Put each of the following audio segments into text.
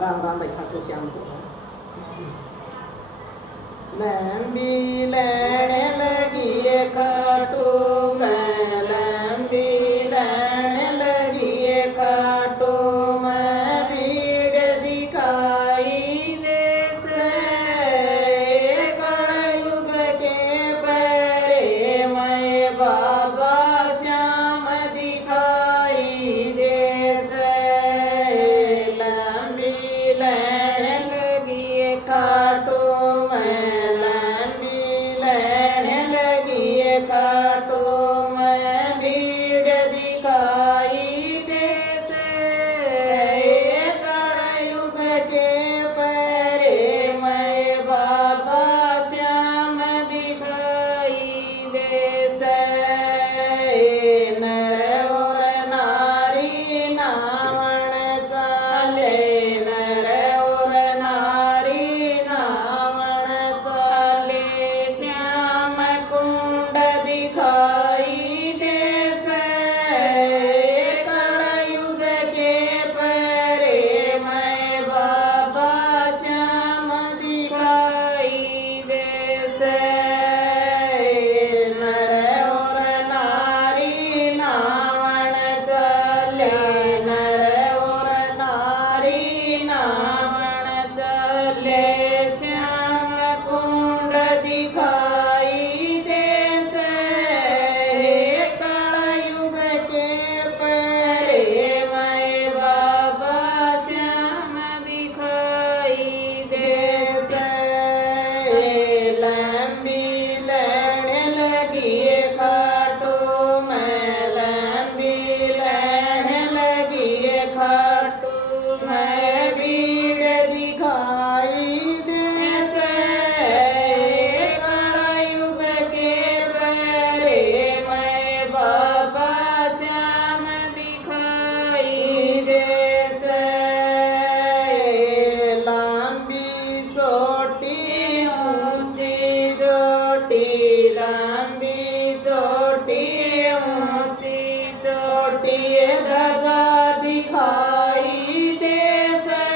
राम राम भाई खाटू श्याम के साथ लंबी लैने लगी खाटू मैं लंबी लैने लगी खाटू मैं भीड़ दिखाई दे से कलयुग के परे मैं बाबा श्याम दिखाई दे से लंबी लैने लगी खाटू मैं लंबी लैने लगी खाटू मैं भीड़ दिखाई दे से कलयुग के परे मैं बाबा श्याम दिखाई दे से नर और नारी नावण चाले नर और नारी नावण चाले श्याम कुंड दिखाई दे से कलयुग के परे मैं बाबा श्याम दिखाई दे से नर और नारी नावण चाले नर और नारी नावण चाले श्याम कुंड दिखाई दे से कलयुग के परे मैं बाबा श्याम दिखाई दे से लंबी लैने लगी खाटू मैं लंबी लैने लगी खाटू मैं भीड़ दिखाई दे से कलयुग के परे मैं बाबा श्याम दिखाई दे से लंबी चोटी ऊंची चोटी लंबी चोटी ऊंची चोटी ध्वजा दिखाई दे से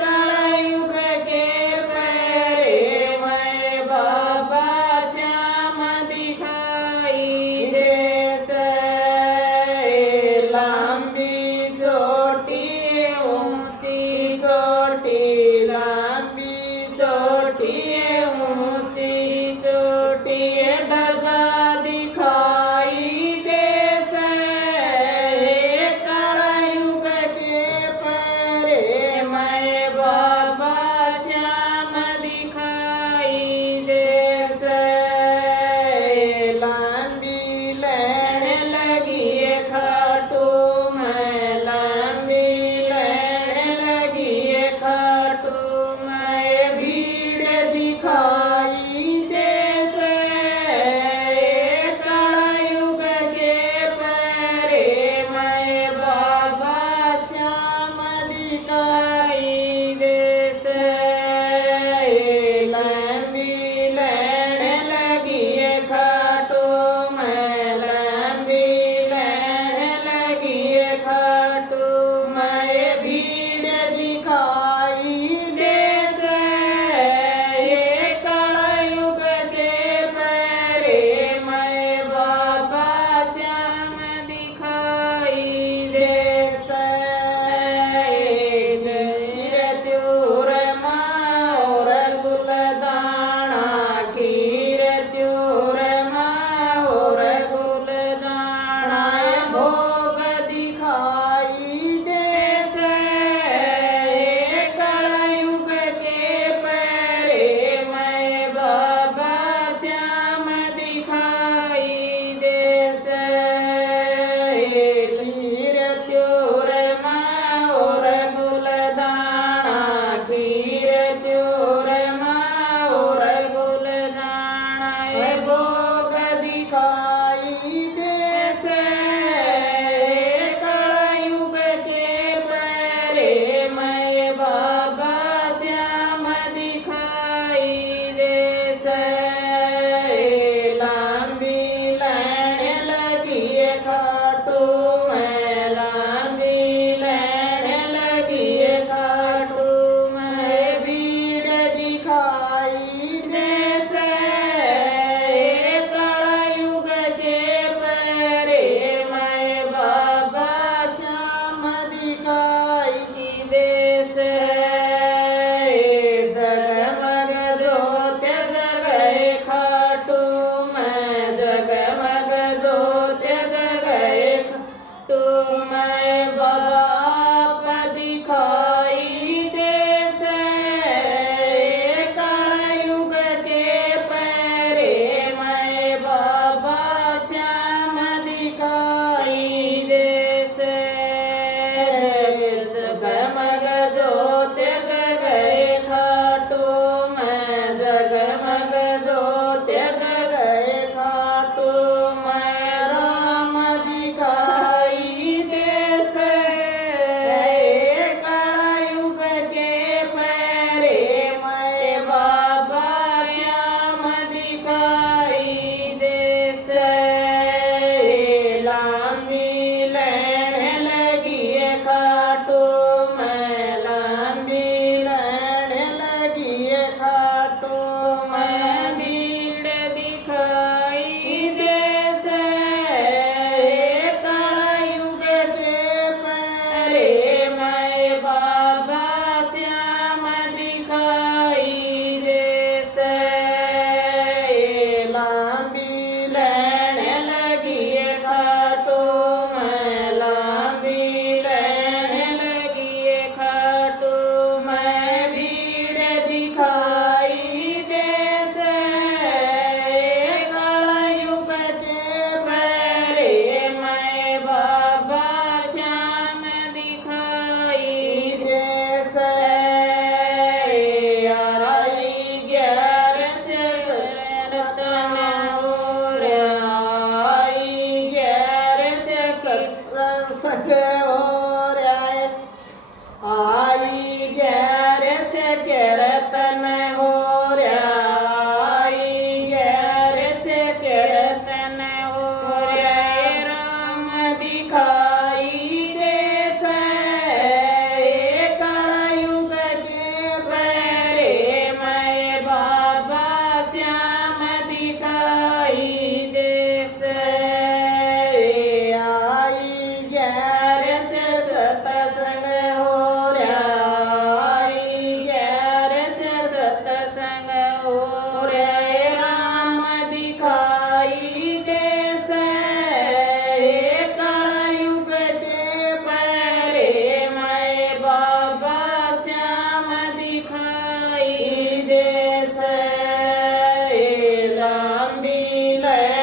कलयुग के परे मैं बाबा श्याम दिखाई दे से लंबी चोटी ऊंची चोटी लंबी चोटी ऊंची चोटी ध्वजा दिखाई दे से कलयुग के परे मैं बाबा श्याम दिखाई दे से लंबी लैने लगी खाटू मैं लंबी लैने लगी खाटू मैं भीड़ दिखाई दे से कलयुग के परे मैं बाबा श्याम दिखाई दे से लंबी लैने लगी खाटू मैं लंबी लैने लगी खाटू मैं भीड़ दिखाई दे से कलयुग के परे मैं बाबा श्याम दिखाई दे से खीर चूरमा और गुलदाना खीर चूरमा और गुलदाना भोग दिखाई दे से मिले